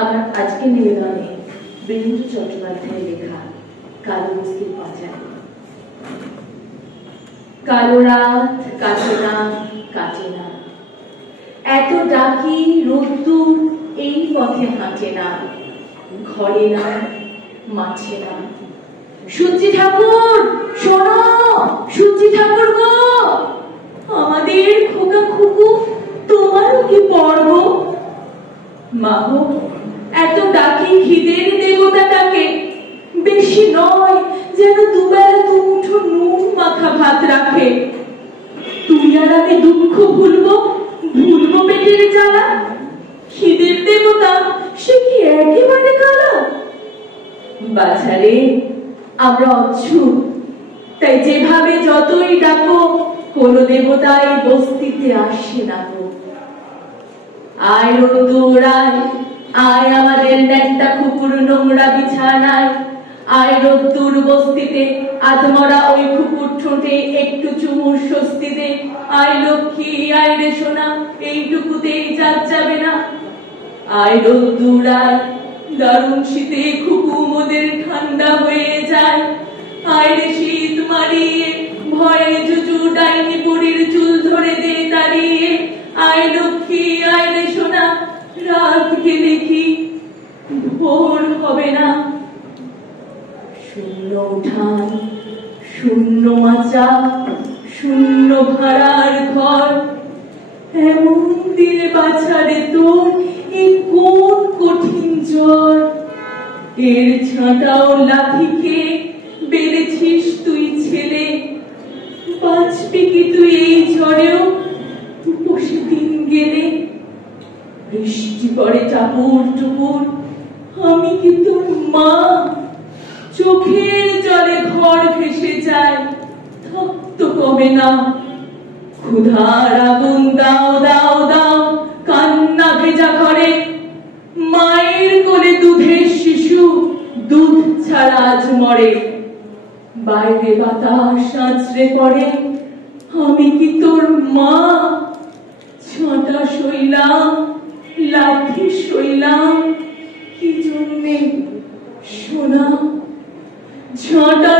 আমার আজকে নিবেদনে বীরেন্দ্র চট্টোপাধ্যায়ের লেখা কালো বস্তির পাঁচালী। কালো রাত কাটে না, কাটে না, এত ডাকি রোদ্দুর এই পথে হাঁটে না, ঘরে না, মাঠে না। সূর্যি ঠাকুর শোনো, সূর্যি ঠাকুর গো, আমাদের খোকা খুকু তোমারও কি পর্ব? মাগো, এত ডাকি খিদের দেবতাটাকে, বেশি নয় যেন দুবেলা দুমুঠো নুন মাখা ভাত রাখে। তুই আর আমি দুঃখ ভুলবো, ভুলবো পেটের জ্বালা। খিদের দেবতা সে কি একেবারে কালা? বাছারে, আমরা অচ্ছুত, তাই যেভাবে যতই ডাকো কোন দেবতাই বস্তিতে আসে না গো। আয় রোদ্দুর আয়, আয় আমাদের ন্যাংটা কুকুর নোংরা বিছানায়। আয় রোদ্দুর বস্তিতে আধমরা ওই কুকুর ঠোঁটে একটু চুমুর স্বস্তি দে। আয় লক্ষ্মী, আয় রে সোনা, এইটুকুতেই জাত যাবে না। আয় রোদ্দুর আয়, দারুণ শীতে খুকু মোদের ঠান্ডা হয়ে যায়। আয় রে শীত মারিয়ে, ভয়ে জুজু ডাইনি পরীর চুল ধরে দে তাড়িয়ে। আয় লক্ষ্মী, আয় রে সোনা, রাত গেলে কি ভোর হবে না। শূন্য উঠান, শূন্য মাচা, শূন্য ভাড়ার ঘর, এমন দিনে বাছারে তোর এই কোন কঠিন জ্বর। এর ছাঁটাও লাঠিকে বেড়েছিস তুই ছেলে, বাঁচবি কি তুই এই ঝড়েও বসে দিন গেলে? বৃষ্টি পড়ে টাপুর টুপুর, আমি কি তোর মা? চোখের জলে ঘর ভেসে যায়, থক্ত কমে না। ক্ষুধার আগুন দাও দাও দাও, কান্না ভেজা ঘরে। মায়ের কোলে দুধের শিশু, দুধ ছাড়া আজ মরে। বাইরে বাতাস আছড়ে পড়ে, আমি কি তোর মা? ছাঁটা সইলাম, লাঠি সইলাম, কি জন্যে সোনা? ঝাঁটা